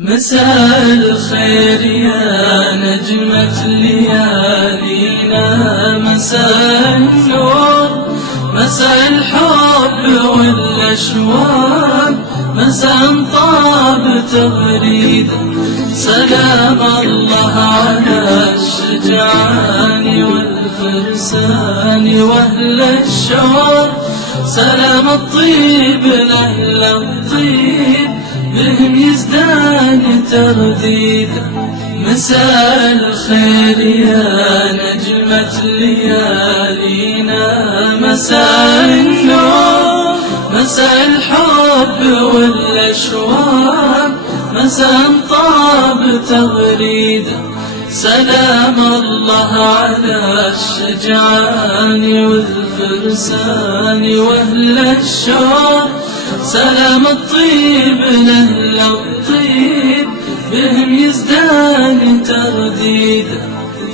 مساء الخير يا نجمة ليالينا، مساء النور، مساء الحب والأشواق، مساء طاب تغريد. سلام الله على الشجعان والفرسان وأهل الشوق، سلام الطيب لأهل الطيب بهم يزدان ترديد. مساء الخير يا نجمة ليالينا، مساء النور، مساء الحب والأشواق، مساء طاب تغريد. سلام الله على الشجعان والفرسان وأهل الشوق، سلام الطيب لأهل الطيب بهم يزدان ترديد.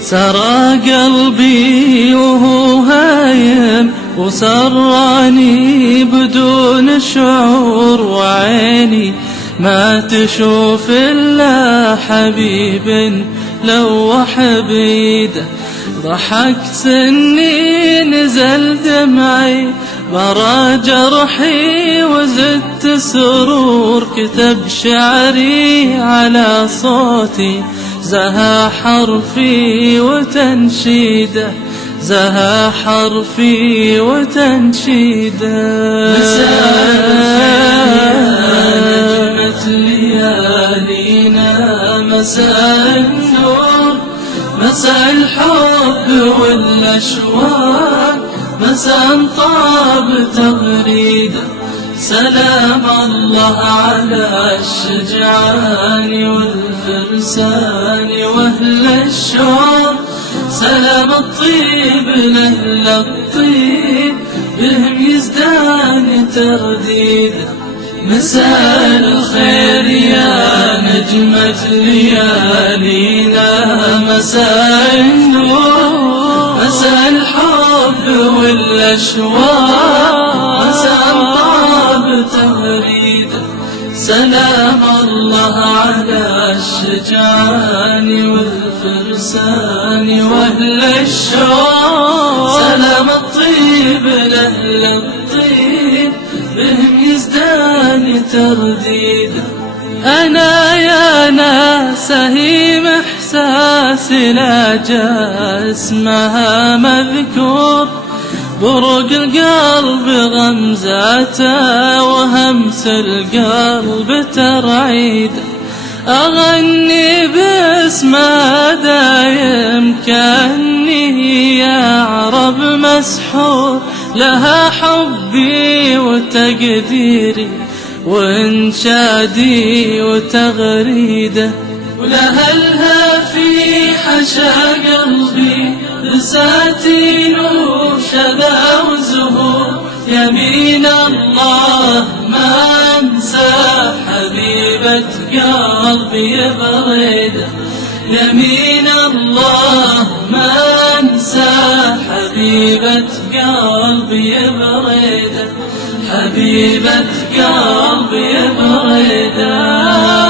سرى قلبي وهو هايم وسراني بدون شعور، وعيني ما تشوف إلا حبيب لوح بيده. ضحكت سني نزل دمعي برا جرحي وزدت سرور، كتب شعري على صوتي زها حرفي وتنشيده، زها حرفي وتنشيده. مساء ليالينا، مساء النور، مساء الحب والأشواق، مساء طاب تغريد. سلام الله على الشجعان والفرسان وأهل الشوق، سلام الطيب لأهل الطيب بهم يزدان ترديد. مساء الخير يا نجمة ليالينا، مساء النور، مساء الحب والأشواق، مساء طاب تغريد. سلام الله على الشجعان والفرسان وأهل الشوق، سلام الطيب لأهل الطيب بهم يزدان ترديد. أنا يا ناس هيم إحساسي لا جاء اسمها مذكور، برق القلب غمزاته وهمس القلب ترعيد. أغني باسمها دايم كأني يا عرب مسحور، لها حبي وتقديري وانشادي وتغريده. ولها الهافي حشا قلبي بساتين وشذا وزهور، يمين الله ما انسى حبيبة قلبي بريده، يمين الله ما انسى حبيبة قلبي بريده، حبيبة قلبي بريده.